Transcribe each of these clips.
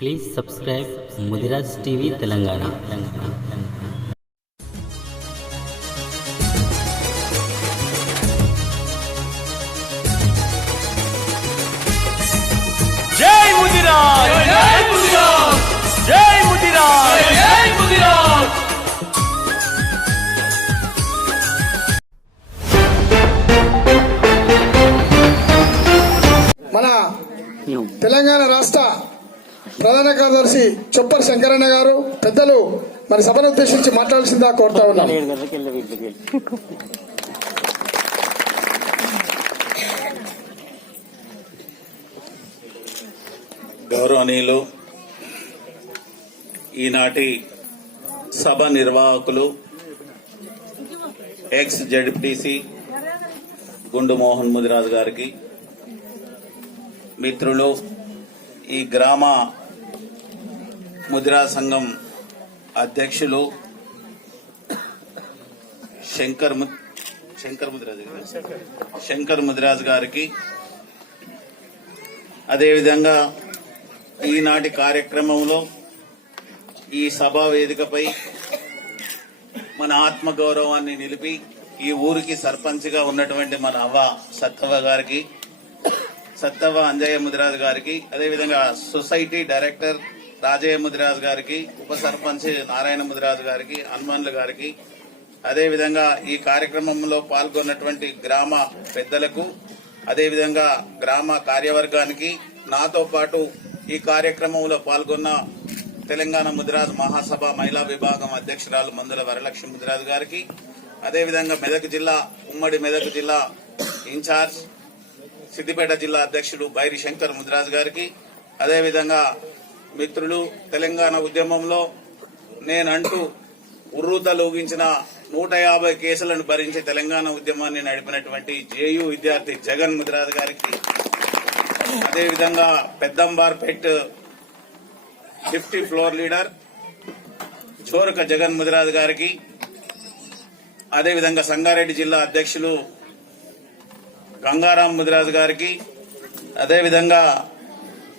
Please subscribe Mudiraj TV Telangana. జై ముదిరాజ్, జై ముదిరాజ్, జై ముదిరాజ్, జై ముదిరాజ్. మన తెలంగాణ రాష్ట్ర ప్రధాన కార్యదర్శి చొప్పర్ శంకరన్న గారు పెద్దలు మరి సభను ఉద్దేశించి మాట్లాడాల్సిందా కోరుతా ఉన్నాను. గౌరవనీయులు, ఈనాటి సభ నిర్వాహకులు ఎక్స్ జెడ్పీటీసీ గుండు మోహన్ ముదిరాజు గారికి, మిత్రులు, ఈ గ్రామ ముదిరాజ్ సంఘం అధ్యక్షులు శంకర్ ముదిరాజ్ గారికి, అదేవిధంగా ఈనాటి కార్యక్రమంలో ఈ సభా వేదికపై మన ఆత్మగౌరవాన్ని నిలిపి ఈ ఊరికి సర్పంచ్గా ఉన్నటువంటి మన అవ్వ సత్తవ్వ గారికి, సత్తవ్వ అంజయ్య ముదిరాజ్ గారికి, అదేవిధంగా సొసైటీ డైరెక్టర్ రాజయ్య ముదిరాజ్ గారికి, ఉప సర్పంచ్ నారాయణ ముదిరాజ్ గారికి, హనుమాన్ల గారికి, అదేవిధంగా ఈ కార్యక్రమంలో పాల్గొన్నటువంటి గ్రామ పెద్దలకు, అదేవిధంగా గ్రామ కార్యవర్గానికి, నాతో పాటు ఈ కార్యక్రమంలో పాల్గొన్న తెలంగాణ ముదిరాజ్ మహాసభ మహిళా విభాగం అధ్యక్షురాలు మందుల వరలక్ష్మి ముదిరాజ్ గారికి, అదేవిధంగా మెదక్ జిల్లా ఉమ్మడి మెదక్ జిల్లా ఇన్ఛార్జ్ సిద్దిపేట జిల్లా అధ్యక్షుడు బైరి శంకర్ ముదిరాజ్ గారికి, అదేవిధంగా మిత్రులు, తెలంగాణ ఉద్యమంలో నేనంటూ ఉర్రూతలూగించిన 150 కేసులను భరించి తెలంగాణ ఉద్యమాన్ని నడిపినటువంటి జేయూ విద్యార్థి జగన్ ముదిరాజ్ గారికి, అదేవిధంగా పెద్దంబార్పేట్ 50 ఫ్లోర్ లీడర్ చోరక జగన్ ముదిరాజ్ గారికి, అదేవిధంగా సంగారెడ్డి జిల్లా అధ్యక్షులు గంగారాం ముదిరాజు గారికి, అదేవిధంగా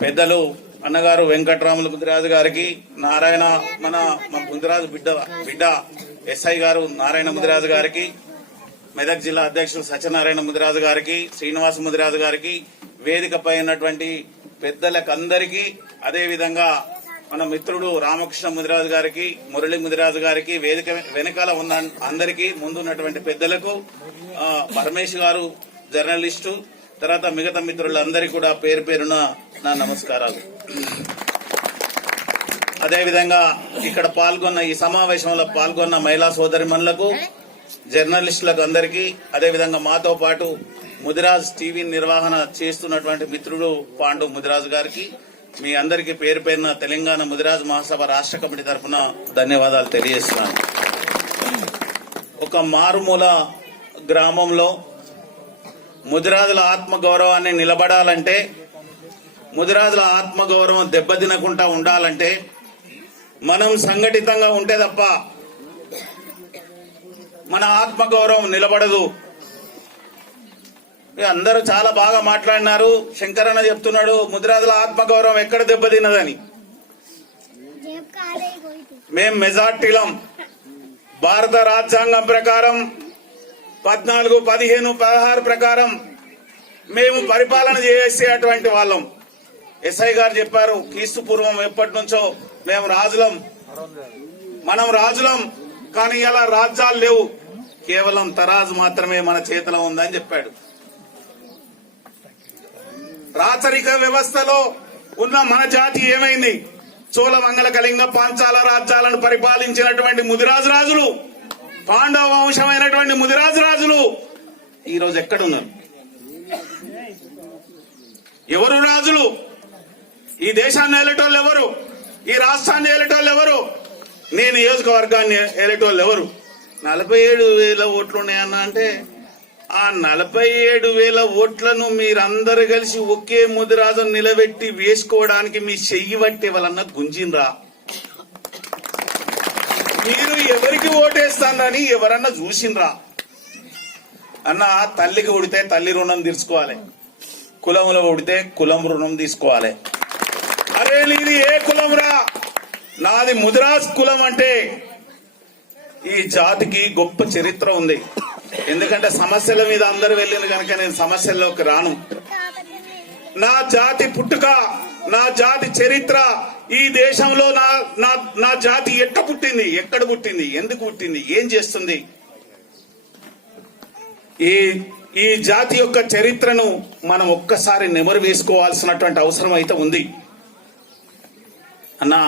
పెద్దలు అన్నగారు వెంకట్రాములు ముదిరాజు గారికి, నారాయణ మన ముదిరాజు బిడ్డ ఎస్ఐ గారు నారాయణ ముదిరాజు గారికి, మెదక్ జిల్లా అధ్యక్షులు సత్యనారాయణ ముదిరాజు గారికి, శ్రీనివాస ముదిరాజు గారికి, వేదికపై ఉన్నటువంటి పెద్దలకందరికీ, అదేవిధంగా మన మిత్రుడు రామకృష్ణ ముదిరాజు గారికి, మురళి ముదిరాజు గారికి, వేదిక వెనకాల ఉన్న అందరికీ, ముందున్నటువంటి పెద్దలకు, పరమేశ్ గారు జర్నలిస్టు, తర్వాత మిగతా మిత్రులందరికీ కూడా పేరు పేరున నా నమస్కారాలు. అదేవిధంగా ఇక్కడ పాల్గొన్న ఈ సమావేశంలో పాల్గొన్న మహిళా సోదరిమణులకు, జర్నలిస్టులకు అందరికీ, అదేవిధంగా మాతో పాటు ముదిరాజ్ టీవీ నిర్వహణ చేస్తున్నటువంటి మిత్రుడు పాండు ముదిరాజు గారికి, మీ అందరికీ పేరు పేరున తెలంగాణ ముదిరాజ్ మహాసభ రాష్ట్ర కమిటీ తరఫున ధన్యవాదాలు తెలియజేస్తున్నాను. ఒక మారుమూల గ్రామంలో ముదిరాజుల ఆత్మగౌరవాన్ని నిలబడాలంటే, ముదిరాజుల ఆత్మగౌరవం దెబ్బతినకుండా ఉండాలంటే మనం సంఘటితంగా ఉంటే తప్ప మన ఆత్మగౌరవం నిలబడదు. అందరూ చాలా బాగా మాట్లాడినారు. శంకరన్న చెప్తున్నాడు ముదిరాజుల ఆత్మగౌరవం ఎక్కడ దెబ్బతిన్నదని. మేం మెజార్టీలం. భారత రాజ్యాంగం ప్రకారం 14, 15, 16 ప్రకారం మేము పరిపాలన చేసేటువంటి వాళ్ళం. ఎస్ఐ గారు చెప్పారు, క్రీస్తు పూర్వం ఎప్పటి నుంచో మేము రాజులం, మనం రాజులం, కానీ ఇలా రాజ్యాలు లేవు, కేవలం తరాజు మాత్రమే మన చేతిలో ఉందని చెప్పాడు. రాచరిక వ్యవస్థలో ఉన్న మన జాతి ఏమైంది? చోళ, మంగళ, కళింగ, పాంచాల రాజ్యాలను పరిపాలించినటువంటి ముదిరాజు రాజులు, పాండవ వంశమైనటువంటి ముదిరాజు రాజులు ఈరోజు ఎక్కడున్నారు? ఎవరు రాజులు? ఈ దేశాన్ని ఏలేటోళ్ళు ఎవరు? ఈ రాష్ట్రాన్ని ఏలేటోళ్ళు ఎవరు? నేను నియోజకవర్గాన్ని ఏలేటోళ్ళు ఎవరు? 47,000 ఓట్లు ఉన్నాయన్నా అంటే ఆ 47,000 ఓట్లను మీరందరూ కలిసి ఒకే ముదిరాజు నిలబెట్టి వేసుకోవడానికి మీ చెయ్యి బట్టి ఎవరన్నా గుంజిన్రా? మీరు ఎవరికి ఓటేస్తానని ఎవరన్నా చూసిండ్రా? అన్న, తల్లికి ఉడితే తల్లి రుణం తీర్చుకోవాలి, కులంలో ఉడితే కులం రుణం తీసుకోవాలి. అరే నీది ఏ కులం నాది ముదిరాజ్ కులం అంటే ఈ జాతికి గొప్ప చరిత్ర ఉంది. ఎందుకంటే సమస్యల మీద అందరు వెళ్ళింది కనుక నేను సమస్యల్లోకి రాను. నా జాతి పుట్టుక, నా జాతి చరిత్ర, ఈ దేశంలో నా జాతి ఎట్ట పుట్టింది, ఎక్కడ పుట్టింది, ఎందుకు పుట్టింది, ఏం చేస్తుంది, ఈ జాతి యొక్క చరిత్రను మనం ఒక్కసారి నెమరు వేసుకోవాల్సినటువంటి అవసరం అయితే ఉంది. అన్నా,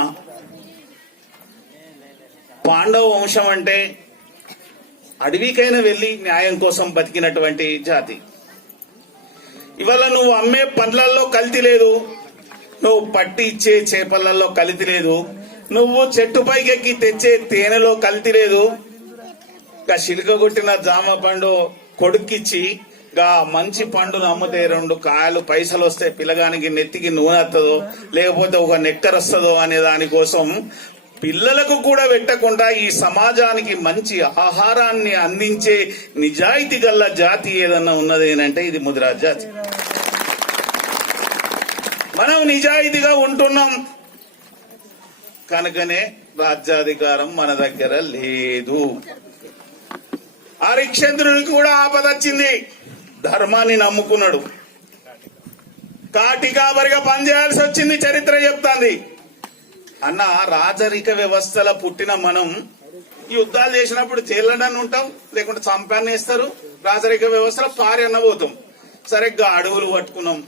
పాండవ వంశం అంటే అడవికైనా వెళ్లి న్యాయం కోసం బతికినటువంటి జాతి. ఇవాళ నువ్వు అమ్మే పండ్లల్లో కల్తీ లేదు, నువ్వు పట్టి ఇచ్చే చేపలలో కల్తీ లేదు, నువ్వు చెట్టు పైకెక్కి తెచ్చే తేనెలో కల్తీ లేదు. గా చిలుక కొట్టిన జామ పండు కొడుక్కిచ్చి గా మంచి పండును అమ్మితే 2 కాయలు పైసలు వస్తే పిల్లగానికి నెత్తికి నూనె వస్తుందో లేకపోతే ఒక నెక్కర్ వస్తుందో అనే దానికోసం పిల్లలకు కూడా పెట్టకుండా ఈ సమాజానికి మంచి ఆహారాన్ని అందించే నిజాయితీ గల్ల జాతి ఏదన్నా ఉన్నది అంటే ఇది ముదిరాజ్ జాతి. మనం నిజాయితీగా ఉంటున్నాం కనుకనే రాజ్యాధికారం మన దగ్గర లేదు. హరిశ్చంద్రునికి కూడా ఆపద వచ్చింది, ధర్మాన్ని నమ్ముకున్నాడు, కాటికాబరిగా పనిచేయాల్సి వచ్చింది. చరిత్ర చెప్తాంది. అన్న, రాజరిక వ్యవస్థల పుట్టిన మనం యుద్ధాలు చేసినప్పుడు జైళ్ళని ఉంటాం, లేకుంటే చంపాన్ని వేస్తారు. రాజరిక వ్యవస్థలో పారి అన్నబోతాం. సరిగ్గా అడవులు పట్టుకున్నాం,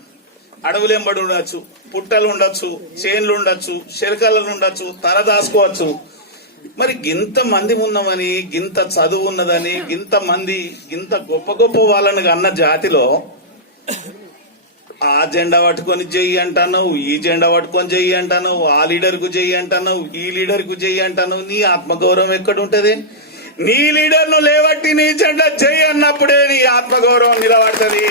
అడవులు ఎంబడి ఉండొచ్చు, పుట్టలు ఉండొచ్చు, చేన్లు ఉండొచ్చు, శిల్కలు ఉండొచ్చు, తలదాసుకోవచ్చు. మరి గింత మంది ఉన్నామని, గింత చదువు ఉన్నదని, గింత గొప్ప గొప్ప వాళ్ళని అన్న జాతిలో ఆ జెండా పట్టుకొని చెయ్యి అంటున్నావు, ఈ జెండా పట్టుకొని చెయ్యి అంటున్నావు, ఆ లీడర్ కు చెయ్యి అంటున్నావు, ఈ లీడర్ కు చెయ్యి అంటున్నావు. నీ ఆత్మగౌరవం ఎక్కడుంటది? నీ లీడర్ ను లేవట్టి నీ జెండా చెయ్యి అన్నప్పుడే నీ ఆత్మగౌరవం నిలబడుతుంది.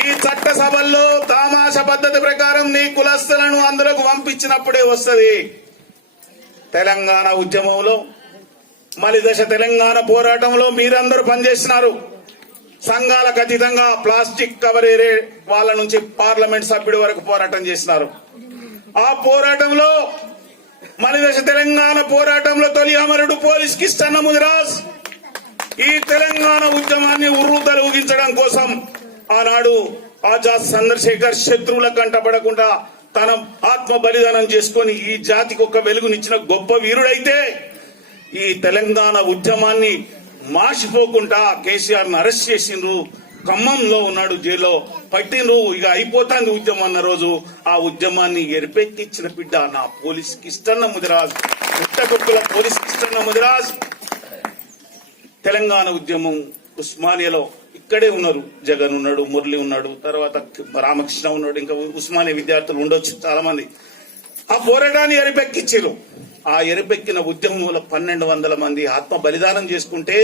ఈ చట్ట సభల్లో తామాష పద్ధతి ప్రకారం నీ కులస్తులను అందులోకి పంపించినప్పుడే వస్తుంది. తెలంగాణ ఉద్యమంలో, మలిదశ తెలంగాణ పోరాటంలో మీరందరూ పనిచేసినారు. సంఘాలకు అతీతంగా ప్లాస్టిక్ కవర్ ఏరే వాళ్ళ నుంచి పార్లమెంట్ సభ్యుడి వరకు పోరాటం చేసినారు. ఆ పోరాటంలో, మలిదశ తెలంగాణ పోరాటంలో తొలి అమరుడు పోలీస్ కిష్టన్న ముదిరాజ్ ఈ తెలంగాణ ఉద్యమాన్ని ఉర్రూతలూగించడం కోసం ఆనాడు ఆజాద్ చంద్రశేఖర్ శత్రువుల కంటపడకుండా తన ఆత్మ బలిదానం చేసుకుని ఈ జాతికి ఒక వెలుగునిచ్చిన గొప్ప వీరుడైతే, ఈ తెలంగాణ ఉద్యమాన్ని మాసిపోకుండా కేసీఆర్ ను అరెస్ట్ చేసిండ్రు. ఖమ్మంలో ఉన్నాడు, జైల్లో పట్టిండ్రు. ఇక అయిపోతాంది ఉద్యమం అన్న రోజు ఆ ఉద్యమాన్ని ఎరిపెక్కించిన బిడ్డ నా పోలీస్ కిష్టన్న ముదిరాజ్, పుట్టగొట్టుల పోలీస్ కిష్టన్న ముదిరాజ్. తెలంగాణ ఉద్యమం ఉస్మానియాలో ఇక్కడే ఉన్నారు. జగన్ ఉన్నాడు, మురళి ఉన్నాడు, తర్వాత రామకృష్ణ ఉన్నాడు, ఇంకా ఉస్మానియా విద్యార్థులు ఉండొచ్చు చాలా మంది. ఆ పోరాటాన్ని ఎరిపెక్కించారు. ఆ ఎరిపెక్కిన ఉద్యమంలో 1200 మంది ఆత్మ బలిదానం చేసుకుంటే,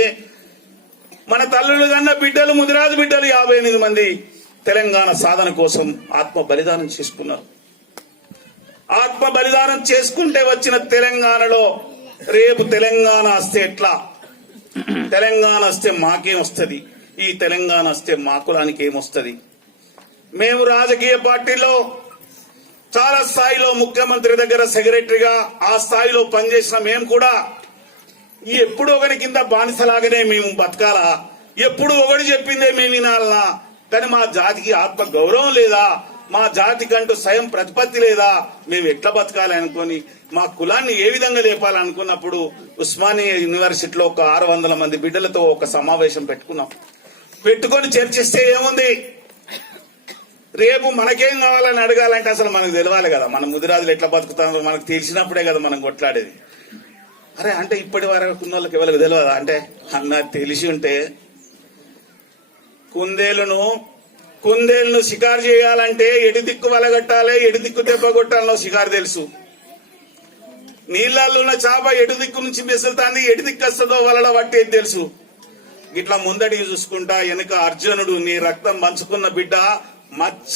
మన తల్లులు కన్న బిడ్డలు, ముదిరాజు బిడ్డలు 58 మంది తెలంగాణ సాధన కోసం ఆత్మ బలిదానం చేసుకున్నారు. ఆత్మ బలిదానం చేసుకుంటే వచ్చిన తెలంగాణలో రేపు తెలంగాణ వస్తే ఎట్లా, తెలంగాణ వస్తే మాకేం వస్తుంది, ఈ తెలంగాణ వస్తే మా కులానికి ఏమొస్తుంది? మేము రాజకీయ పార్టీలో చాలా స్థాయిలో ముఖ్యమంత్రి దగ్గర సెక్రటరీగా ఆ స్థాయిలో పనిచేసిన మేము కూడా ఎప్పుడు ఒకరి కింద బానిసలాగానే మేము బతకాలా, ఎప్పుడు ఒకటి చెప్పిందే మేము వినాలనా? కానీ మా జాతికి ఆత్మ గౌరవం లేదా, మా జాతికంటూ స్వయం ప్రతిపత్తి లేదా, మేము ఎట్లా బతకాలి అనుకుని మా కులాన్ని ఏ విధంగా లేపాలనుకున్నప్పుడు ఉస్మానియా యూనివర్సిటీలో ఒక 600 మంది బిడ్డలతో ఒక సమావేశం పెట్టుకొని చర్చిస్తే ఏముంది, రేపు మనకేం కావాలని అడగాలంటే అసలు మనకు తెలియాలి కదా. మన ముదిరాజులు ఎట్లా బతుకుతారో మనకు తెలిసినప్పుడే కదా మనం కొట్లాడేది. అరే అంటే ఇప్పటి వరకు ఉన్న వాళ్ళకి ఎవరికి తెలియదా అంటే, అన్న తెలిసి ఉంటే కుందేలును షికారు చేయాలంటే ఎటు దిక్కు వలగట్టాలి, ఎటు దిక్కు దెబ్బ కొట్టాలనో షికారు తెలుసు. నీళ్ళల్లో ఉన్న చేప ఎటు దిక్కు నుంచి మెసులుతాంది, ఎటు దిక్కు వస్తుందో వలల పట్టేది తెలుసు. ఇట్లా ముందడికి చూసుకుంటా వెనుక అర్జునుడు, నీ రక్తం పంచుకున్న బిడ్డ మంచ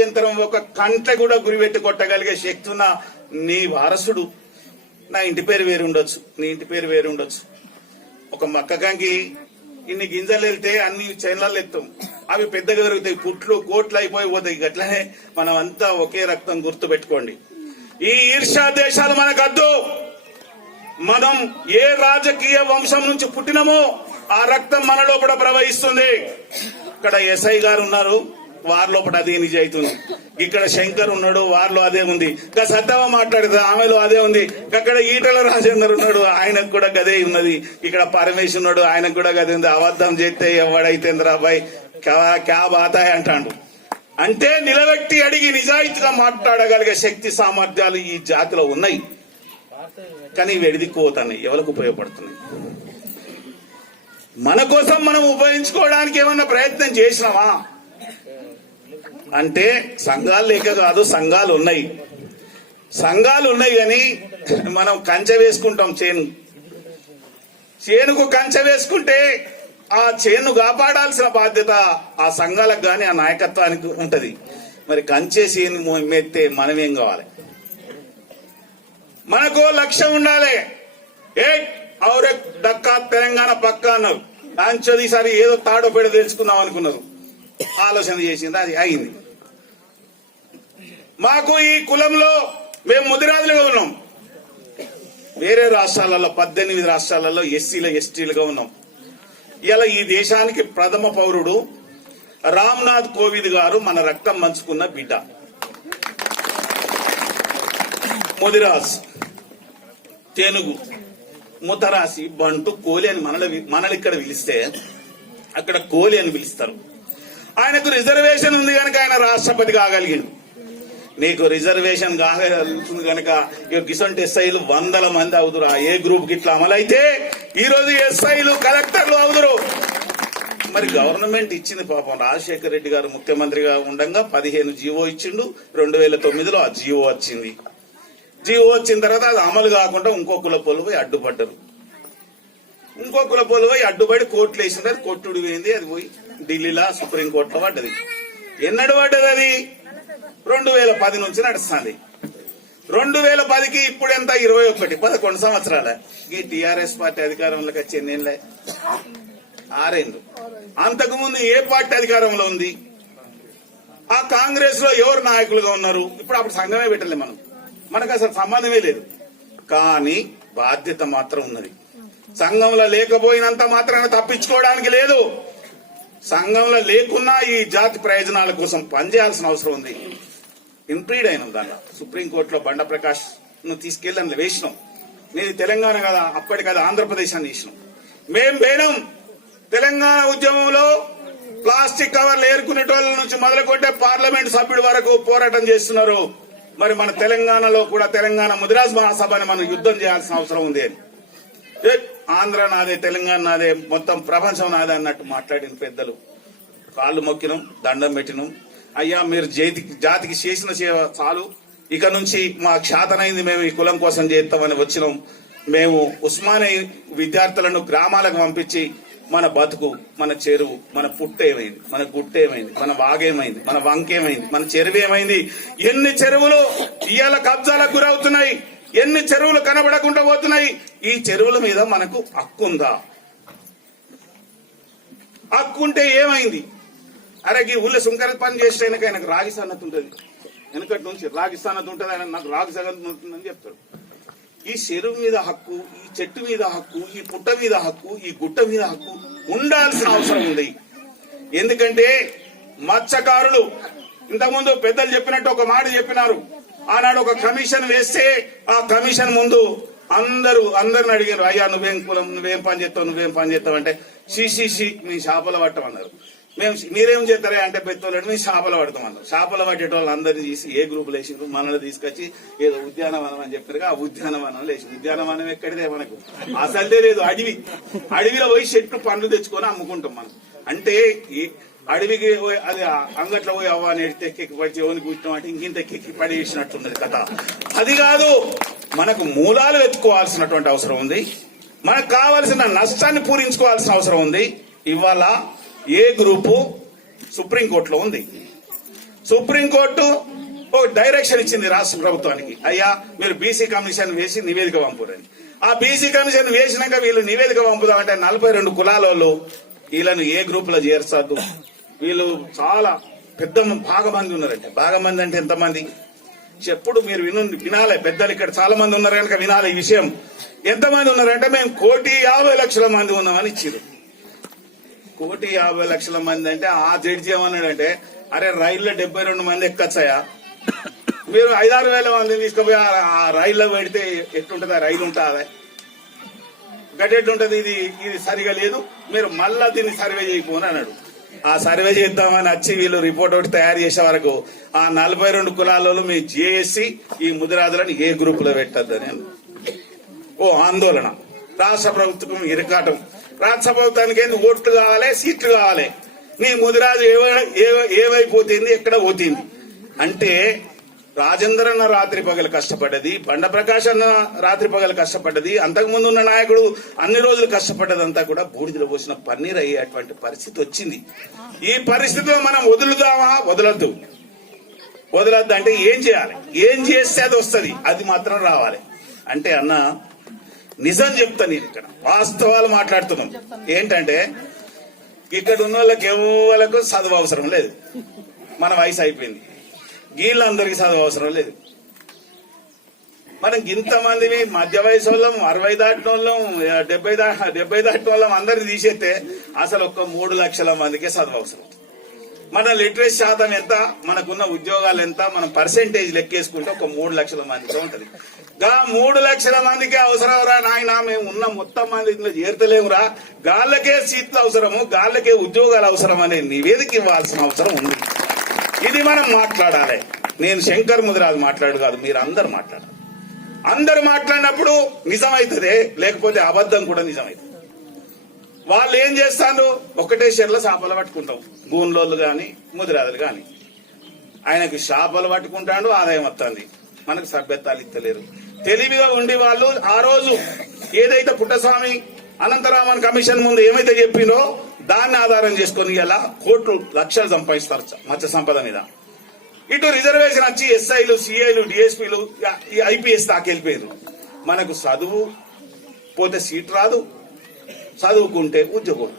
యంత్రం ఒక కంట కూడా గురిపెట్టి కొట్టగలిగే శక్తి ఉన్న నీ వారసుడు. నా ఇంటి పేరు వేరు ఉండొచ్చు, నీ ఇంటి పేరు వేరు ఉండొచ్చు. ఒక మక్కకంకి ఇన్ని గింజలు వెళ్తే అన్ని చైన్లలో ఎత్తాం, అవి పెద్దగా పెరుగుతాయి, పుట్లు కోట్లు అయిపోయి పోతాయి. అట్లనే మనం అంతా ఒకే రక్తం గుర్తు పెట్టుకోండి. ఈ ఈర్ష్యా దేశాలు మనకద్దు. మనం ఏ రాజకీయ వంశం నుంచి పుట్టినమో ఆ రక్తం మన లోపల ప్రవహిస్తుంది. ఇక్కడ ఎస్ఐ గారు ఉన్నారు, వారి లోపల అదే నిజాయితీ ఉంది. ఇక్కడ శంకర్ ఉన్నాడు, వారిలో అదే ఉంది. ఇంకా సత్తమ్మ మాట్లాడుతుంది, ఆమెలో అదే ఉంది. అక్కడ ఈటల రాజేందర్ ఉన్నాడు, ఆయనకు కూడా గదే ఉన్నది. ఇక్కడ పరమేశ్ ఉన్నాడు, ఆయనకు కూడా గదే ఉంది. అబద్ధం చేస్తే ఎవడైతే రాబాయ్ క్యా బాతాయ్ అంటాడు. అంటే నిలబెట్టి అడిగి నిజాయితీగా మాట్లాడగలిగే శక్తి సామర్థ్యాలు ఈ జాతిలో ఉన్నాయి. కానీ వెడిదిక్కుపోతున్నాయి, ఎవరికి ఉపయోగపడుతున్నాయి? మన కోసం మనం ఉపయోగించుకోవడానికి ఏమన్నా ప్రయత్నం చేసినావా అంటే సంఘాలు లేక కాదు, సంఘాలు ఉన్నాయి. సంఘాలు ఉన్నాయి కానీ మనం కంచె వేసుకుంటాం. చేనుకు కంచె వేసుకుంటే ఆ చేను కాపాడాల్సిన బాధ్యత ఆ సంఘాలకు గాని ఆ నాయకత్వానికి ఉంటది. మరి కంచె చేను మెత్తే మనమేం కావాలి? మనకు లక్ష్యం ఉండాలి. ఔరే దక్కా తెలంగాణ పక్క అన్నారు. దాని ఈసారి ఏదో తాడో పేడ తెలుసుకుందాం అనుకున్నారు, ఆలోచన చేసింది, అది అయింది. మాకు ఈ కులంలో మేము ముదిరాజులుగా ఉన్నాం. వేరే రాష్ట్రాలలో 18 రాష్ట్రాలలో ఎస్సీలుగా ఉన్నాం. ఇలా ఈ దేశానికి ప్రథమ పౌరుడు రామ్నాథ్ కోవింద్ గారు మన రక్తం పంచుకున్న బిడ్డ. ముదిరాజ్, తెనుగు, ముతరాసి, బంటు, కోలి అని మనల్ని ఇక్కడ పిలిస్తే అక్కడ కోలి అని పిలుస్తారు. ఆయనకు రిజర్వేషన్ ఉంది కనుక ఆయన రాష్ట్రపతి కాగలిగిండు. నీకు రిజర్వేషన్ కాగలుగుతుంది కనుక గిసొంటి ఎస్ఐలు 100 మంది అవుతురు. ఏ గ్రూప్ కి ఇట్లా అమలైతే ఈ రోజు ఎస్ఐలు కలెక్టర్లు అవుతురు. మరి గవర్నమెంట్ ఇచ్చింది పాపం. రాజశేఖర రెడ్డి గారు ముఖ్యమంత్రిగా ఉండగా 15 జీవో ఇచ్చిండు. 2009లో ఆ జీవో వచ్చింది. జీవో వచ్చిన తర్వాత అది అమలు కాకుండా ఇంకో కులపోలు పోయి అడ్డుపడ్డారు. ఇంకో కులపోలు పోయి అడ్డుపడి కోర్టులు వేసింది. అది కొట్టుడు పోయింది. అది పోయి ఢిల్లీలో సుప్రీంకోర్టులో పడ్డది. ఎన్నడు పడ్డది? అది 2010 నుంచి నడుస్తుంది. 2010కి ఇప్పుడు ఎంత? 11 సంవత్సరాల. ఈ టీఆర్ఎస్ పార్టీ అధికారంలోకి వచ్చి ఎన్నేళ్ళే? 6 ఏళ్ళు. అంతకుముందు ఏ పార్టీ అధికారంలో ఉంది? ఆ కాంగ్రెస్ లో ఎవరు నాయకులుగా ఉన్నారు? అప్పుడు సంఘమే పెట్టలే మనకు అసలు సంబంధమే లేదు. కానీ బాధ్యత మాత్రం ఉన్నది. సంఘంలో లేకపోయినంత మాత్రాన తప్పించుకోవడానికి లేదు. సంఘంలో లేకున్నా ఈ జాతి ప్రయోజనాల కోసం పనిచేయాల్సిన అవసరం ఉంది. ఇంప్లీడ్ అయినాం దాంట్లో. సుప్రీంకోర్టులో బండ ప్రకాష్ ను తీసుకెళ్ళని వేసినాం. నేను తెలంగాణ కదా, అప్పటి కదా ఆంధ్రప్రదేశ్ అని వేసినాం. మేం పోయినాం. తెలంగాణ ఉద్యమంలో ప్లాస్టిక్ కవర్లు ఏరుకునేటోళ్ళ నుంచి మొదలుకొంటే పార్లమెంట్ సభ్యుడి వరకు పోరాటం చేస్తున్నారు. మరి మన తెలంగాణలో కూడా తెలంగాణ ముదిరాజ్ మహాసభని మనం యుద్ధం చేయాల్సిన అవసరం ఉంది అని. ఆంధ్ర నాదే, తెలంగాణ నాదే, మొత్తం ప్రపంచం నాదే అన్నట్టు మాట్లాడిన పెద్దలు కాళ్ళు మొక్కినాం, దండం పెట్టినాం. అయ్యా మీరు జాతికి చేసిన సేవ చాలు, ఇక నుంచి మా క్షాతనైంది, మేము ఈ కులం కోసం చేస్తామని వచ్చినాం. మేము ఉస్మానియా విద్యార్థులను గ్రామాలకు పంపించి మన బతుకు, మన చెరువు, మన పుట్ట ఏమైంది, మన గుట్ట ఏమైంది, మన వాగేమైంది, మన వంకేమైంది, మన చెరువు ఏమైంది, ఎన్ని చెరువులు ఇవాళ కబ్జాలకు గురవుతున్నాయి, ఎన్ని చెరువులు కనబడకుండా పోతున్నాయి. ఈ చెరువుల మీద మనకు హక్కు ఉందా? హక్కు ఉంటే ఏమైంది? అరే ఈ ఊళ్ళో సుంకర పని చేస్తే ఆయనకు రాగి సన్నతి ఉంటుంది, వెనకటి నుంచి రాగి సన్నతి ఉంటుంది, ఆయన నాకు రాగి సన్నతి ఉంటుందని చెప్తాడు. ఈ చెరువు మీద హక్కు, ఈ చెట్టు మీద హక్కు, ఈ పుట్ట మీద హక్కు, ఈ గుట్ట మీద హక్కు ఉండాల్సిన అవసరం ఉంది. ఎందుకంటే మత్స్యకారులు ఇంతకుముందు పెద్దలు చెప్పినట్టు ఒక మాట చెప్పినారు. ఆనాడు ఒక కమిషన్ వేస్తే ఆ కమిషన్ ముందు అందరిని అడిగారు, అయ్యా నువ్వేం కులం, నువ్వేం పని చేస్తావు అంటే సిసిసి మీ చేపల పట్టమన్నారు. మీరేం చేస్తారా అంటే పెద్దోళ్ళు మేము చేపల పడతామన్నారు. చేపల పట్టేటోళ్ళు అందరినీ తీసి ఏ గ్రూపులు వేసిండ్రు, మనల్ని తీసుకొచ్చి ఏదో ఉద్యానవనం అని చెప్పారు. ఆ ఉద్యానవనం వేసింది. ఉద్యానవనం ఎక్కడిదే మనకు అసలే లేదు. అడవిలో పోయి చెట్టు పండ్లు తెచ్చుకొని అమ్ముకుంటాం మనం. అంటే అడవికి అది అంగట్లో పోయి అవ్వని ఎక్కి పడి చెవుని కూర్చోం అంటే ఇంకింత ఎక్కి పడేసినట్టున్నది కథ. అది కాదు, మనకు మూలాలు వెతుక్కోవాల్సినటువంటి అవసరం ఉంది. మనకు కావాల్సిన నష్టాన్ని పూరించుకోవాల్సిన అవసరం ఉంది. ఇవాళ ఏ గ్రూపు సుప్రీంకోర్టులో ఉంది. సుప్రీంకోర్టు ఒక డైరెక్షన్ ఇచ్చింది రాష్ట్ర ప్రభుత్వానికి, అయ్యా మీరు బీసీ కమిషన్ వేసి నివేదిక పంపురని. ఆ బీసీ కమిషన్ వేసినాక వీళ్ళు నివేదిక పంపుదామంటే 42 కులాల వాళ్ళు వీళ్ళను ఏ గ్రూప్ లో చేర్చద్దు. వీళ్ళు చాలా పెద్ద బాగా మంది ఉన్నారంటే, బాగా మంది అంటే ఎంతమంది? చెప్పుడు మీరు వినాలి. పెద్దలు ఇక్కడ చాలా మంది ఉన్నారు కనుక వినాలి ఈ విషయం. ఎంతమంది ఉన్నారంటే మేము 1,50,00,000 మంది ఉన్నామని ఇచ్చారు. 1,50,00,000 మంది అంటే ఆ జడ్జి ఏమన్నాడంటే, అరే రైల్లో 72 మంది ఎక్కచ్చాయా, మీరు 5,000-6,000 మందిని తీసుకుపోయి ఆ రైల్లో పెడితే ఎట్లుంటది? ఆ రైలు ఉంటుందా? గట్టెట్లుంటది? ఇది సరిగా లేదు, మీరు మళ్ళా దీన్ని సర్వే చేయకపోని అన్నాడు. ఆ సర్వే చేద్దామని వచ్చి వీళ్ళు రిపోర్ట్ ఒకటి తయారు చేసే వరకు ఆ 42 కులాలలో మేము జేఏసీ ఈ ముదిరాజులను ఏ గ్రూప్ లో పెట్టద్దని ఓ ఆందోళన. రాష్ట్ర ప్రభుత్వం ఇరకాటం. రాష్ట్ర ప్రభుత్వానికి ఏంది? ఓట్లు కావాలి, సీట్లు కావాలి. నీ ముదిరాజు ఏమైపోతుంది, ఎక్కడ పోతుంది అంటే రాజేంద్ర అన్న రాత్రి పగలు కష్టపడ్డది, బండ ప్రకాష్ అన్న రాత్రి పగలు కష్టపడ్డది, అంతకుముందు ఉన్న నాయకుడు అన్ని రోజులు కష్టపడ్డదంతా కూడా బూడిదలో పోసిన పన్నీర్ అయ్యేటువంటి పరిస్థితి వచ్చింది. ఈ పరిస్థితిలో మనం వదులుదామా? వదలొద్దు అంటే ఏం చేయాలి? ఏం చేస్తే అది వస్తుంది, అది మాత్రం రావాలి. అంటే అన్న నిజం చెప్తా, నేను ఇక్కడ వాస్తవాలు మాట్లాడుతున్నాం. ఏంటంటే ఇక్కడ ఉన్న వాళ్ళకి ఎవరికి చదువు అవసరం లేదు, మన వయసు అయిపోయింది. వీళ్ళందరికీ చదువు అవసరం లేదు. మనం ఇంతమంది మధ్య వయసు వాళ్ళం, 60 దాటిన వాళ్ళం, 70 దాటిన వాళ్ళం అందరినీ తీసేస్తే అసలు ఒక్క 3 లక్షల మందికే చదువు అవసరం. మన లిటరసీ శాతం ఎంత, మనకున్న ఉద్యోగాలు ఎంత, మనం పర్సెంటేజ్ లెక్కేసుకుంటే ఒక 3 లక్షల మందితో ఉంటది. 3 లక్షల మందికి అవసరంరా నాయన, మేము ఉన్న మొత్తం మంది ఇందులో చేరతలేమురా, గాళ్ళకే సీట్లు అవసరము, గాళ్ళకే ఉద్యోగాలు అవసరం అనే నివేదిక ఇవ్వాల్సిన అవసరం ఉంది. ఇది మనం మాట్లాడాలి. నేను శంకర్ ముదిరాజు మాట్లాడు కాదు, మీరు అందరు మాట్లాడాలి. అందరు మాట్లాడినప్పుడు నిజమైతుంది, లేకపోతే అబద్ధం కూడా నిజమైతుంది. వాళ్ళు ఏం చేస్తాను, ఒకటే షెర్ల చేపలు పట్టుకుంటాం, గూన్లోళ్ళు గాని ముదిరాజులు గాని. ఆయనకి చేపలు పట్టుకుంటాడు, ఆదాయం వస్తుంది, మనకు సభ్యత్వాలు ఇస్తలేరు. తెలివిగా ఉండి వాళ్ళు ఆ రోజు ఏదైతే పుట్టస్వామి అనంతరామన్ కమిషన్ ముందు ఏమైతే చెప్పిందో దాన్ని ఆధారం చేసుకుని ఇలా కోట్లు లక్షలు సంపాదిస్తారు మత్స్య సంపద మీద. ఇటు రిజర్వేషన్ వచ్చి ఎస్ఐలు, సిఐలు, డిఎస్పీలు, ఐపీఎస్ దాకా వెళ్ళిపోయారు. మనకు చదువు పోతే సీట్ రాదు, చదువుకుంటే ఉద్యోగం.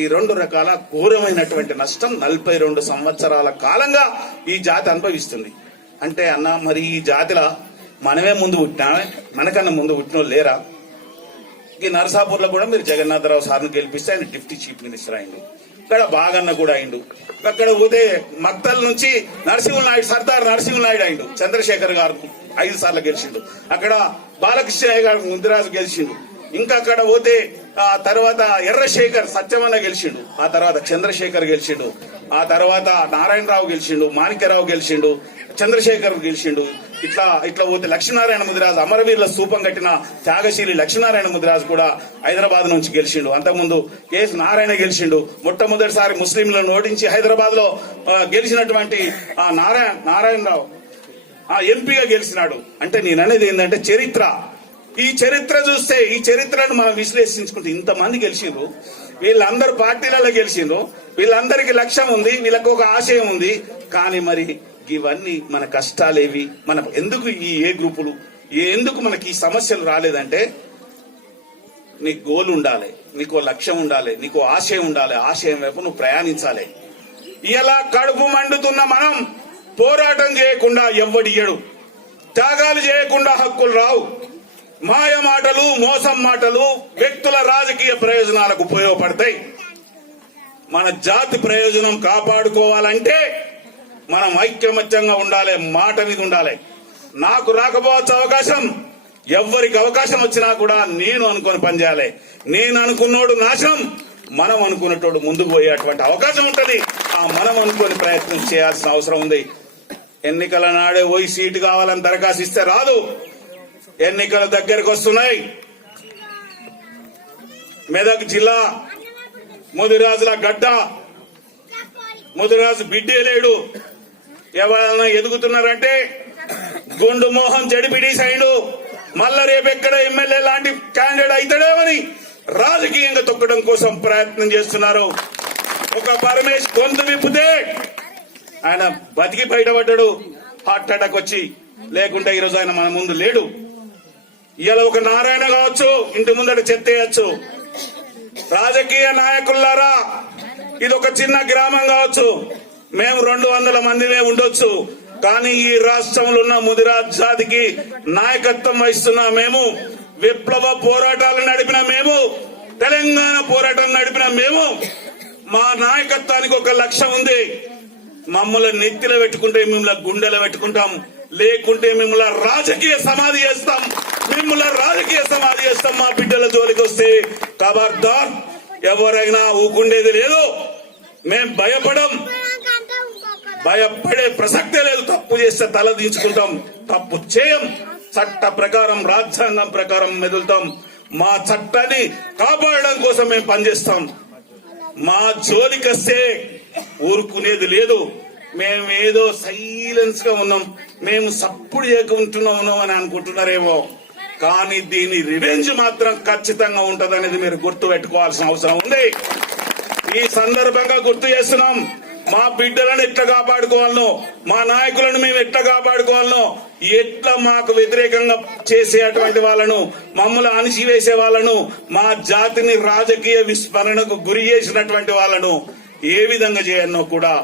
ఈ 2 రకాల ఘోరమైనటువంటి నష్టం 42 సంవత్సరాల కాలంగా ఈ జాతి అనుభవిస్తుంది. అంటే అన్న మరి ఈ జాతిలో మనమే ముందు పుట్టినామే, మనకన్నా ముందు పుట్టిన లేరా? ఈ నరసాపూర్ లో కూడా మీరు జగన్నాథరావు సార్ను గెలిపిస్తే ఆయన డిప్యూటీ చీఫ్ మినిస్టర్ అయిండు, ఇక్కడ బాగన్న కూడా అయిండు. అక్కడ పోతే మక్తల్ నుంచి నరసింహనాయుడు, సర్దార్ నరసింహనాయుడు అయిండు, చంద్రశేఖర్ గారు 5 సార్లు గెలిచిండు. అక్కడ బాలకృష్ణయ్య గారు ముదిరాజు గెలిచిండు. ఇంకా అక్కడ పోతే ఆ తర్వాత ఎర్రశేఖర్ సత్యమన్న గెలిచిండు, ఆ తర్వాత చంద్రశేఖర్ గెలిచిండు, ఆ తర్వాత నారాయణరావు గెలిచిండు, మాణిక్యరావు గెలిచిండు, చంద్రశేఖర్ గెలిచిండు. ఇట్లా పోతే లక్ష్మీనారాయణ ముదిరాజు, అమరవీరుల స్థూపం కట్టిన త్యాగశీలి లక్ష్మీనారాయణ ముదిరాజు కూడా హైదరాబాద్ నుంచి గెలిచిండు. అంతకుముందు కేఎస్ నారాయణ గెలిచిండు. మొట్టమొదటిసారి ముస్లింలను ఓడించి హైదరాబాద్ లో గెలిచినటువంటి ఆ నారాయణరావు ఆ ఎంపీగా గెలిచినాడు. అంటే నేను అనేది ఏంటంటే చరిత్ర, ఈ చరిత్ర చూస్తే, ఈ చరిత్రను మనం విశ్లేషించుకుంటే ఇంతమంది గెలిచిండ్రు, వీళ్ళందరూ పార్టీలలో గెలిచిండ్రు, వీళ్ళందరికీ లక్ష్యం ఉంది, వీళ్ళకు ఒక ఆశయం ఉంది. కానీ మరి ఇవన్నీ మన కష్టాలేవి, మన ఎందుకు ఈ ఏ గ్రూపులు, ఎందుకు మనకి ఈ సమస్యలు రాలేదంటే నీకు గోల్ ఉండాలి, నీకు లక్ష్యం ఉండాలి, నీకు ఆశయం ఉండాలి, ఆశయం వైపు నువ్వు ప్రయాణించాలి. ఇలా కడుపు మండుతున్న మనం పోరాటం చేయకుండా ఎవ్వడియ్యడు, త్యాగాలు చేయకుండా హక్కులు రావు. మాయ మాటలు, మోసం మాటలు వ్యక్తుల రాజకీయ ప్రయోజనాలకు ఉపయోగపడతాయి. మన జాతి ప్రయోజనం కాపాడుకోవాలంటే మనం ఐక్యమత్యంగా ఉండాలి, మాట మీద ఉండాలి. నాకు రాకపోవచ్చు అవకాశం, ఎవ్వరికి అవకాశం వచ్చినా కూడా నేను అనుకుని పనిచేయాలి. నేను అనుకున్నోడు నాశనం, మనం అనుకున్నటోడు ముందుకు పోయేటువంటి అవకాశం ఉంటది. ఆ మనం అనుకుని ప్రయత్నం చేయాల్సిన అవసరం ఉంది. ఎన్నికల నాడే పోయి సీటు కావాలని దరఖాస్తు ఇస్తే రాదు. ఎన్నికల దగ్గరకు వస్తున్నాయి. మెదక్ జిల్లా ముదిరాజుల గడ్డ, ముదిరాజు బిడ్డే లేడు. ఎవరైనా ఎదుగుతున్నారంటే గుండు మోహన్ జడిపిడి సైడు మళ్ళా రేపెక్కడ ఎమ్మెల్యే లాంటి క్యాండిడేట్ అవుతాడేమని రాజకీయంగా తొక్కడం కోసం ప్రయత్నం చేస్తున్నారు. ఒక పరమేశ్ గొంతు విప్పితే ఆయన బతికి బయటపడ్డాడు, హార్ట్ అటాక్ వచ్చి. లేకుంటే ఈరోజు ఆయన మన ముందు లేడు. ఇలా ఒక నారాయణ కావచ్చు, ఇంటి ముందట చెత్తేయచ్చు. రాజకీయ నాయకులారా, ఇది ఒక చిన్న గ్రామం కావచ్చు, మేము 200 మందిమే ఉండొచ్చు. కానీ ఈ రాష్ట్రంలో ఉన్న ముదిరాజ్ జాతికి నాయకత్వం వహిస్తున్న మేము, విప్లవ పోరాటాలు నడిపిన మేము, తెలంగాణ పోరాటం నడిపిన మేము, మా నాయకత్వానికి ఒక లక్ష్యం ఉంది. మమ్మల్ని నెత్తిలో పెట్టుకుంటే మిమ్మల్ని గుండెలో పెట్టుకుంటాం, లేకుంటే మిమ్మల్ని రాజకీయ సమాధి చేస్తాం, మా బిడ్డల జోలికి వస్తే ఖబర్దార్, ఎవరైనా ఊకుండేది లేదు. మేం భయపడే ప్రసక్తే లేదు. తప్పు చేస్తే తల దించుకుంటాం, తప్పు చేయం. చట్ట ప్రకారం, రాజ్యాంగం ప్రకారం మెదులుతాం. మా చట్టాన్ని కాపాడడం కోసం మేము పనిచేస్తాం. మా జోలికి వస్తే ఊరుకునేది లేదు. మేము ఏదో సైలెన్స్ గా ఉన్నాం, మేము సప్పుడు చేయకుంటున్నాం అని అనుకుంటున్నారేమో, కానీ దీని రివెంజ్ మాత్రం ఖచ్చితంగా ఉంటదనేది మీరు గుర్తు పెట్టుకోవాల్సిన అవసరం ఉంది. ఈ సందర్భంగా గుర్తు చేస్తున్నాం, మా బిడ్డలను ఎట్లా కాపాడుకోవాలనో, మా నాయకులను మేము ఎట్లా కాపాడుకోవాలనో, ఎట్లా మాకు వ్యతిరేకంగా చేసేటువంటి వాళ్ళను, మమ్మల్ని అణిచివేసే వాళ్ళను, మా జాతిని రాజకీయ విస్మరణకు గురి చేసినటువంటి వాళ్ళను ఏ విధంగా చేయాలనో కూడా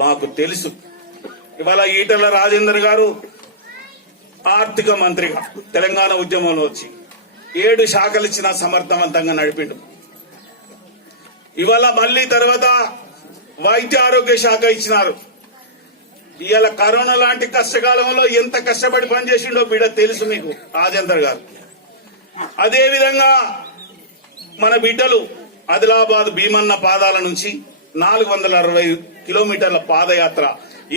మాకు తెలుసు. ఇవాళ ఈటల రాజేందర్ గారు ఆర్థిక మంత్రిగా తెలంగాణ ఉద్యమంలో వచ్చి 7 శాఖలు ఇచ్చిన సమర్థవంతంగా నడిపిండు. ఇవాళ మళ్లీ తర్వాత వైద్య ఆరోగ్య శాఖ ఇచ్చినారు. ఇవాళ కరోనా లాంటి కష్టకాలంలో ఎంత కష్టపడి పనిచేసిండో బిడ్డ తెలుసు మీకు రాజేందర్ గారు. అదే విధంగా మన బిడ్డలు ఆదిలాబాద్ భీమన్న పాదాల నుంచి 460 కిలోమీటర్ల పాదయాత్ర,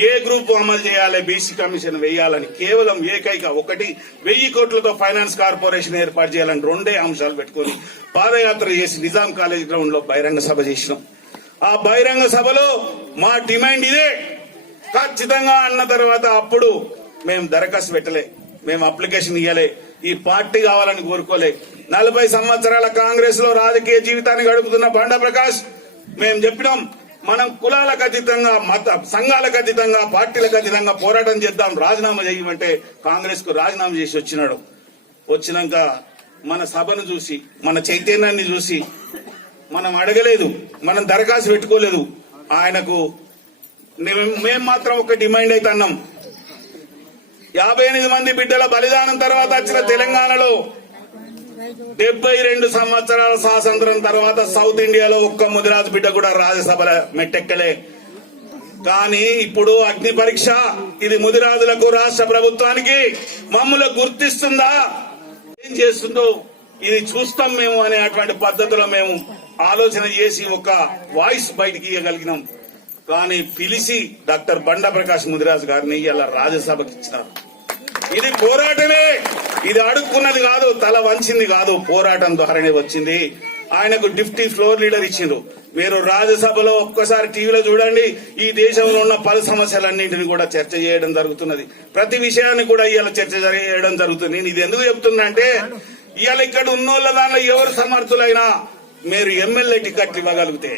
ఏ గ్రూప్ అమలు చేయాలి, బీసీ కమిషన్ వేయాలని కేవలం ఏకైక 1,000 కోట్లతో ఫైనాన్స్ కార్పొరేషన్ ఏర్పాటు చేయాలని 2 అంశాలు పెట్టుకుని పాదయాత్ర చేసి నిజాం కాలేజ్ గ్రౌండ్ లో బహిరంగ సభ చేసినాం. ఆ బహిరంగ సభలో మా డిమాండ్ ఇదే. ఖచ్చితంగా అన్న తర్వాత అప్పుడు మేము దరఖాస్తు పెట్టలే, మేము అప్లికేషన్ ఇవ్వలే, ఈ పార్టీ కావాలని కోరుకోలే. 40 సంవత్సరాల కాంగ్రెస్ లో రాజకీయ జీవితాన్ని గడుపుతున్న బండా ప్రకాష్ మేము చెప్పినాం, మనం కులాలకు అతీతంగా, మత సంఘాలకు అతీతంగా, పార్టీలకు అతీతంగా పోరాటం చేద్దాం, రాజీనామా చేయమంటే కాంగ్రెస్ కు రాజీనామా చేసి వచ్చినాడు. వచ్చినాక మన సభను చూసి, మన చైతన్యాన్ని చూసి మనం అడగలేదు, మనం దరఖాస్తు పెట్టుకోలేదు. ఆయనకు మేం మాత్రం ఒక డిమాండ్ అయితే అన్నాం. 58 మంది బిడ్డల బలిదానం తర్వాత వచ్చిన తెలంగాణలో 72 సంవత్సరాల స్వాతంత్రం తర్వాత సౌత్ ఇండియాలో ఒక్క ముదిరాజు బిడ్డ కూడా రాజ్యసభల మెట్టెక్కలే. కానీ ఇప్పుడు అగ్ని పరీక్ష, ఇది ముదిరాజులకు, రాష్ట్ర ప్రభుత్వానికి మమ్మల్ని గుర్తిస్తుందా, ఏం చేస్తుందో ఇది చూస్తాం మేము అనేటువంటి పద్ధతిలో మేము ఆలోచన చేసి ఒక వాయిస్ బయటికి ఇవ్వగలిగినాం. కానీ పిలిచి డాక్టర్ బండా ప్రకాష్ ముదిరాజు గారిని ఇలా రాజ్యసభకి ఇచ్చినారు. ఇది పోరాటమే, ఇది అడుక్కున్నది కాదు, తల వంచింది కాదు, పోరాటం ద్వారానే వచ్చింది. ఆయనకు డిప్యూటీ ఫ్లోర్ లీడర్ ఇచ్చిండ్రు. మీరు రాజ్యసభలో ఒక్కసారి టీవీలో చూడండి, ఈ దేశంలో ఉన్న పలు సమస్యలన్నింటినీ కూడా చర్చ చేయడం జరుగుతున్నది. ప్రతి విషయాన్ని కూడా ఇవాళ చర్చ చేయడం జరుగుతుంది. నేను ఇది ఎందుకు చెప్తున్నా అంటే, ఇవాళ ఇక్కడ ఉన్నోళ్ళ దానిలో ఎవరు సమర్థులైనా మీరు ఎమ్మెల్యే టికెట్లు ఇవ్వగలిగితే,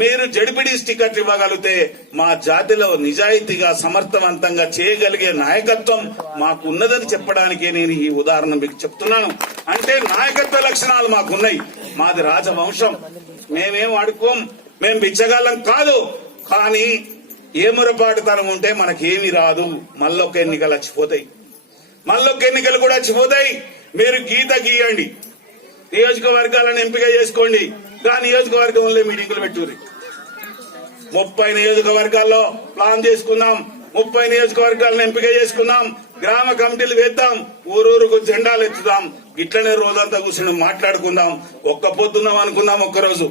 మీరు జడ్పీటీసీ టికెట్లు ఇవ్వగలిగితే, మా జాతిలో నిజాయితీగా సమర్థవంతంగా చేయగలిగే నాయకత్వం మాకు ఉన్నదని చెప్పడానికే నేను ఈ ఉదాహరణ మీకు చెప్తున్నాను. అంటే నాయకత్వ లక్షణాలు మాకున్నాయి. మాది రాజవంశం, మేమేం అడుకోం, మేం బిచ్చగాళ్ళం కాదు. కానీ ఏమరపాటుతనం ఉంటే మనకేమి రాదు. మళ్ళొక్క ఎన్నికలు వచ్చిపోతాయి, మళ్ళొక్క ఎన్నికలు కూడా వచ్చిపోతాయి. మీరు గీత గీయండి, నియోజకవర్గాలను ఎంపిక చేసుకోండి. ఆ నియోజకవర్గంలో మీటింగులు పెట్టుర్రి. 30 నియోజకవర్గాల్లో ప్లాన్ చేసుకుందాం, 30 నియోజకవర్గాలను ఎంపిక చేసుకుందాం, గ్రామ కమిటీలు వేద్దాం, ఊరూరుకు జెండాలు ఎత్తుదాం. ఇట్లనే రోజంతా కూర్చొని మాట్లాడుకుందాం. ఒక్క పొద్దున్నాం అనుకుందాం, ఒక్కరోజు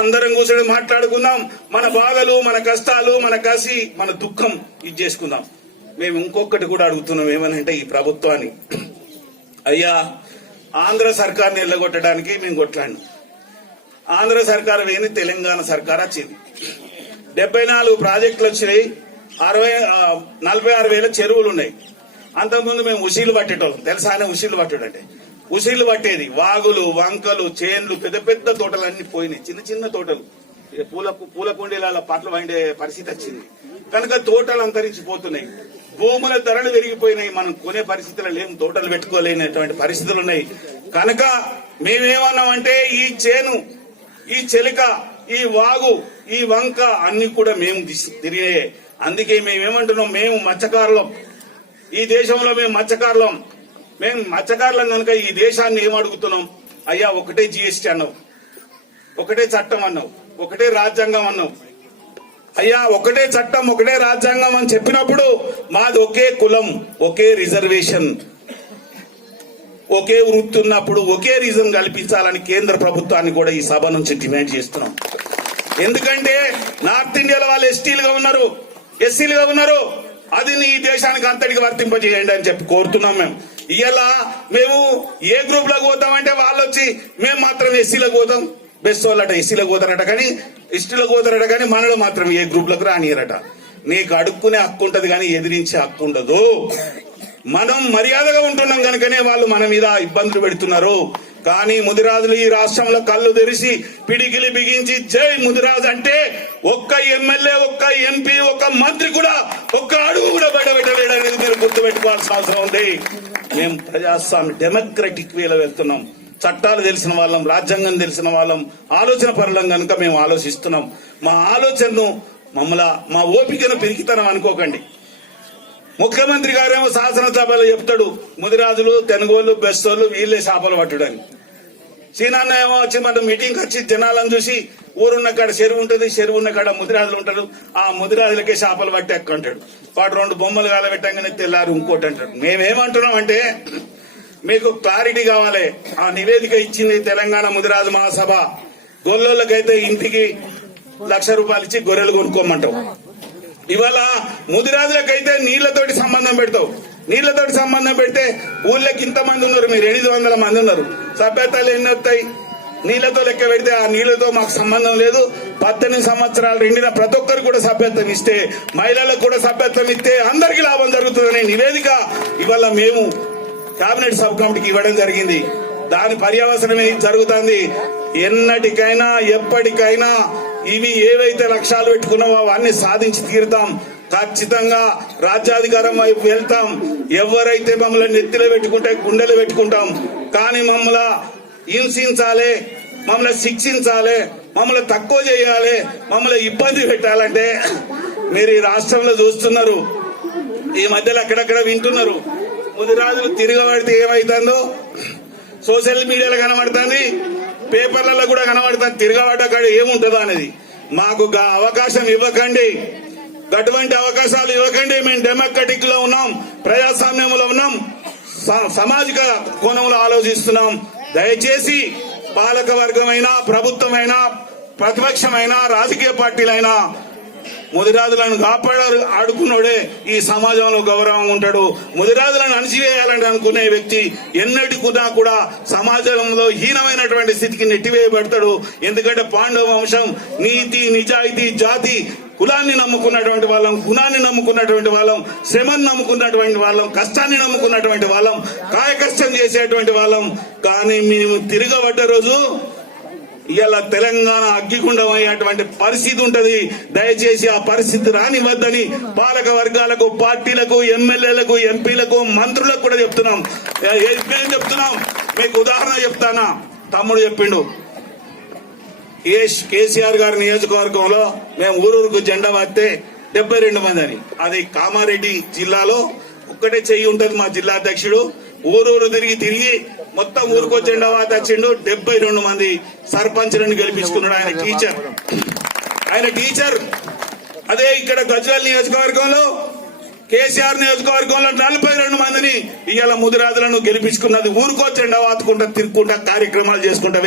అందరం కూర్చొని మాట్లాడుకుందాం. మన బాధలు, మన కష్టాలు, మన కసి, మన దుఃఖం ఇది చేసుకుందాం. మేము ఇంకొకటి కూడా అడుగుతున్నాం, ఏమనంటే ఈ ప్రభుత్వాన్ని, అయ్యా ఆంధ్ర సర్కార్ని ఎల్లగొట్టడానికి మేము కొట్లాడినాం. ఆంధ్ర సర్కార్ వేని తెలంగాణ సర్కార్ వచ్చింది. 74 ప్రాజెక్టులు వచ్చినాయి, 46,000 చెరువులు ఉన్నాయి. అంతకుముందు మేము ఉసీలు పట్టేటోళ్ళం. తెలుసా ఆయన ఉసీలు పట్టడం అంటే? ఉసీలు పట్టేది వాగులు, వంకలు, చేన్లు, పెద్ద పెద్ద తోటలు అన్ని పోయినాయి. చిన్న చిన్న తోటలు, పూల కుండీల పాటలు వండే పరిస్థితి వచ్చింది. కనుక తోటలు అంతరించిపోతున్నాయి. భూముల ధరలు పెరిగిపోయినాయి. మనం కొనే పరిస్థితులు లేము, తోటలు పెట్టుకోలేనటువంటి పరిస్థితులు ఉన్నాయి. కనుక మేమేమన్నామంటే ఈ చేను, ఈ చెలిక, ఈ వాగు, ఈ వంక అన్ని కూడా మేము తిరిగే అందుకే మేమేమంటున్నాం, మేము మత్స్యకారులం, ఈ దేశంలో మేము మత్స్యకారులం కనుక ఈ దేశాన్ని ఏమడుగుతున్నాం? అయ్యా ఒకటే జిఎస్టీ అన్నావు, ఒకటే చట్టం అన్నావు, ఒకటే రాజ్యాంగం అన్నావు. అయ్యా ఒకటే చట్టం ఒకటే రాజ్యాంగం అని చెప్పినప్పుడు మాది ఒకే కులం, ఒకే రిజర్వేషన్, ఒకే వృత్తి ఉన్నప్పుడు ఒకే రీజన్ కల్పించాలని కేంద్ర ప్రభుత్వాన్ని కూడా ఈ సభ నుంచి డిమాండ్ చేస్తున్నాం. ఎందుకంటే నార్త్ ఇండియాలో వాళ్ళు ఎస్టీలుగా ఉన్నారు, ఎస్సీలుగా ఉన్నారు, అది ఈ దేశానికి అంతటికి వర్తింపజేయండి అని చెప్పి కోరుతున్నాం. ఇలా మేము ఏ గ్రూప్ లకు పోతామంటే వాళ్ళు వచ్చి మేము మాత్రం ఎస్సీలకు పోతాం, బెస్ట్ వాళ్ళట ఎస్సీలకు పోతారట, కానీ ఎస్టీలకు పోతారట, కానీ మనలో మాత్రం ఏ గ్రూప్ లకు రానియరట. నీకు అడుక్కునే హక్కు ఉంటది కానీ ఎదిరించే హక్కు ఉండదు. మనం మర్యాదగా ఉంటున్నాం కనుకనే వాళ్ళు మన మీద ఇబ్బందులు పెడుతున్నారు. కానీ ముదిరాజులు ఈ రాష్ట్రంలో కళ్ళు తెరిచి పిడికిలి బిగించి జై ముదిరాజు అంటే ఒక్క ఎమ్మెల్యే, ఒక్క ఎంపీ, ఒక్క మంత్రి కూడా ఒక్క అడుగు కూడా బయటపెట్టలేడనేది మీరు గుర్తుపెట్టుకోవాల్సిన అవసరం ఉంది. మేము ప్రజాస్వామ్య డెమోక్రటిక్ వేలో వెళ్తున్నాం. చట్టాలు తెలిసిన వాళ్ళం, రాజ్యాంగం తెలిసిన వాళ్ళం, ఆలోచన పరులం కనుక మేము ఆలోచిస్తున్నాం. మా ఆలోచనను మా ఓపికను పెరిగితనం అనుకోకండి. ముఖ్యమంత్రి గారేమో శాసనసభలో చెప్తాడు ముదిరాజులు, తెనుగోళ్ళు, బెస్తోళ్ళు వీళ్ళే చేపలు పట్టడని. సీనాన్న ఏమో వచ్చి మన మీటింగ్ వచ్చి జనాలను చూసి ఊరున్న కాడ చెరువు ఉంటుంది, చెరువు ఉన్న కాడ ముదిరాజులు ఉంటారు, ఆ ముదిరాజులకే చేపలు పట్టి ఎక్కుంటాడు. వాడు 2 బొమ్మలు కాలబెట్టంగానే తెల్లారు ఇంకోటి అంటాడు. మేమేమంటున్నాం అంటే మీకు క్లారిటీ కావాలి. ఆ నివేదిక ఇచ్చింది తెలంగాణ ముదిరాజు మహాసభ. గొల్లోళ్ళకైతే ఇంటికి ₹1,00,000 ఇచ్చి గొర్రెలు కొనుక్కోమంటావు. ఇవాళ ముదిరాజులకైతే నీళ్లతోటి సంబంధం పెడతావు. నీళ్లతోటి సంబంధం పెడితే ఊళ్ళకి ఇంతమంది ఉన్నారు, మీరు 800 మంది ఉన్నారు, సభ్యతలు ఎన్ని వస్తాయి? నీళ్లతో లెక్క పెడితే ఆ నీళ్లతో మాకు సంబంధం లేదు. 18 సంవత్సరాలు నిండిన ప్రతి ఒక్కరు కూడా సభ్యత్వం ఇస్తే, మహిళలకు కూడా సభ్యత్వం ఇస్తే అందరికీ లాభం జరుగుతుందనే నివేదిక ఇవాళ మేము కేబినెట్ సబ్ కమిటీకి ఇవ్వడం జరిగింది. దాని పర్యవసనమే జరుగుతుంది. ఎన్నటికైనా ఎప్పటికైనా ఇవి ఏవైతే లక్ష్యాలు పెట్టుకున్నావో అవన్నీ సాధించి తీరుతాం. ఖచ్చితంగా రాజ్యాధికారం వైపు వెళ్తాం. ఎవరైతే మమ్మల్ని నెత్తిలో పెట్టుకుంటే గుండెలు పెట్టుకుంటాం, కానీ మమ్మల్ని హింసించాలి, మమ్మల్ని శిక్షించాలి, మమ్మల్ని తక్కువ చేయాలి, మమ్మల్ని ఇబ్బంది పెట్టాలంటే మీరు ఈ రాష్ట్రంలో చూస్తున్నారు. ఈ మధ్యలో అక్కడక్కడ వింటున్నారు. ముదిరాజులు తిరగబడితే ఏమైతుందో సోషల్ మీడియాలో కనబడుతుంది, పేపర్లలో కూడా కనబడుతుంది. తిరగబడ్డ కాడ ఏముంటుందో అనేది. మాకు అవకాశం ఇవ్వకండి, అటువంటి అవకాశాలు ఇవ్వకండి. మేము డెమోక్రటిక్ లో ఉన్నాం, ప్రజాస్వామ్యంలో ఉన్నాం, సామాజిక కోణంలో ఆలోచిస్తున్నాం. దయచేసి పాలక వర్గమైనా, ప్రభుత్వమైనా, ప్రతిపక్షమైనా, రాజకీయ పార్టీలైనా ముదిరాజులను ఆడుకున్నోడే ఈ సమాజంలో గౌరవం ఉంటాడు. ముదిరాజులను అణిచివేయాలని అనుకునే వ్యక్తి ఎన్నటికున్నా కూడా సమాజంలో హీనమైనటువంటి స్థితికి నెట్టివేయబడతాడు. ఎందుకంటే పాండవ వంశం నీతి, నిజాయితీ, జాతి, కులాన్ని నమ్ముకున్నటువంటి వాళ్ళం, గుణాన్ని నమ్ముకున్నటువంటి వాళ్ళం, శ్రమను నమ్ముకున్నటువంటి వాళ్ళం, కష్టాన్ని నమ్ముకున్నటువంటి వాళ్ళం, కాయకష్టం చేసేటువంటి వాళ్ళం. కానీ మేము తిరగబడ్డ రోజు ఇలా తెలంగాణ అగ్గిగుండం అయ్యేటువంటి పరిస్థితి ఉంటది. దయచేసి ఆ పరిస్థితి రానివద్దని పాలక వర్గాలకు, పార్టీలకు, ఎమ్మెల్యేలకు, ఎంపీలకు, మంత్రులకు కూడా చెప్తున్నాం. ఏం చెప్తున్నాం? మీకు ఉదాహరణ చెప్తానా. తమ్ముడు చెప్పిండు, కేసీఆర్ గారి నియోజకవర్గంలో మేము ఊరూరుకు జెండా వాడితే 72 మంది అని. అది కామారెడ్డి జిల్లాలో ఒక్కటే చెయ్యి ఉంటది మా జిల్లా అధ్యక్షుడు. ఊరూరు తిరిగి మొత్తం ఊరుకో జెండా వాత వచ్చిండు. 72 మంది సర్పంచ్లను గెలిపించుకున్నాడు. ఆయన టీచర్. అదే ఇక్కడ గజ్వేల్ నియోజకవర్గంలో, కేసీఆర్ నియోజకవర్గంలో 42 మందిని ఇవాళ ముదిరాజులను గెలిపించుకున్నది. ఊరుకో జెండా వాతుకుంటా, తిరుక్కుంటా, కార్యక్రమాలు చేసుకుంటా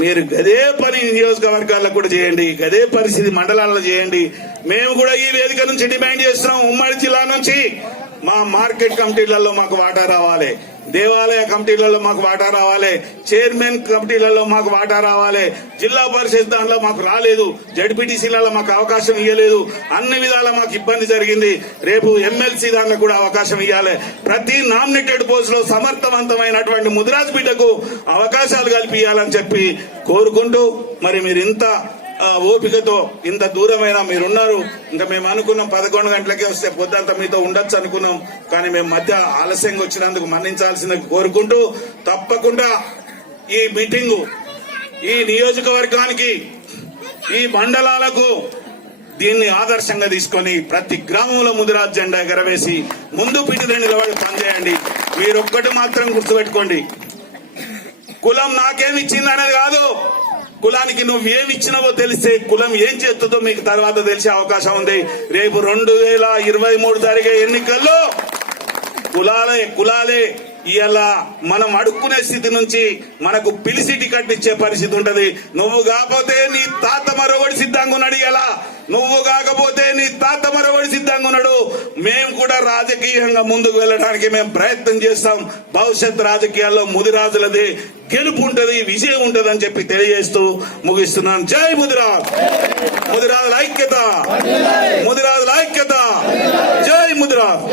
మీరు గదే పని నియోజకవర్గాల్లో కూడా చేయండి, గదే పరిస్థితి మండలాల్లో చేయండి. మేము కూడా ఈ వేదిక నుంచి డిమాండ్ చేస్తున్నాం. ఉమ్మడి జిల్లా నుంచి మా మార్కెట్ కమిటీలలో మాకు వాటా రావాలి, దేవాలయ కమిటీలలో మాకు వాటా రావాలి, చైర్మన్ కమిటీలలో మాకు వాటా రావాలి. జిల్లా పరిషత్ దానిలో మాకు రాలేదు, జడ్పీటీసీలలో మాకు అవకాశం ఇవ్వలేదు. అన్ని విధాలా మాకు ఇబ్బంది జరిగింది. రేపు ఎమ్మెల్సీ దానిలో కూడా అవకాశం ఇవ్వాలి. ప్రతి నామినేటెడ్ పోస్ట్ లో సమర్థవంతమైనటువంటి ముదిరాజు బిడ్డకు అవకాశాలు కల్పించాలని చెప్పి కోరుకుంటూ, మరి మీరు ఇంత ఓపికతో ఇంత దూరమైనా మీరున్నారు. ఇంకా మేము అనుకున్నాం 11 గంటలకే వస్తే పొద్దంతా మీతో ఉండొచ్చు అనుకున్నాం, కానీ మేము మధ్య ఆలస్యంగా వచ్చినందుకు మన్నించాల్సింది కోరుకుంటూ, తప్పకుండా ఈ మీటింగు ఈ నియోజకవర్గానికి, ఈ మండలాలకు దీన్ని ఆదర్శంగా తీసుకొని ప్రతి గ్రామంలో ముదిరాజ్ జెండా ఎగరవేసి ముందు పీఠలో నిలబడి పనిచేయండి. మీరు ఒక్కటి మాత్రం గుర్తుపెట్టుకోండి, కులం నాకేమిచ్చింది అనేది కాదు, కులానికి నువ్వేమిచ్చినావో తెలిస్తే కులం ఏం చేస్తుందో మీకు తర్వాత తెలిసే అవకాశం ఉంది. రేపు 2023 జరిగే ఎన్నికల్లో కులాలే ఇలా మనం అడుక్కునే స్థితి నుంచి మనకు పిలిచి టికెట్ ఇచ్చే పరిస్థితి ఉంటది. నువ్వు కాకపోతే నీ తాత మరొకటి సిద్ధంగా ఉన్నాడు, ఇలా నువ్వు కాకపోతే నీ తాత మరొకటి సిద్ధంగా ఉన్నాడు. మేము కూడా రాజకీయంగా ముందుకు వెళ్ళడానికి మేము ప్రయత్నం చేస్తాం. భవిష్యత్ రాజకీయాల్లో ముదిరాజులది గెలుపు ఉంటది, విజయం ఉంటది అని చెప్పి తెలియజేస్తూ ముగిస్తున్నాను. జై ముదిరాజ్, ముదిరాజుల ఐక్యత, ముదిరాజుల ఐక్యత, జై ముదిరాజ్.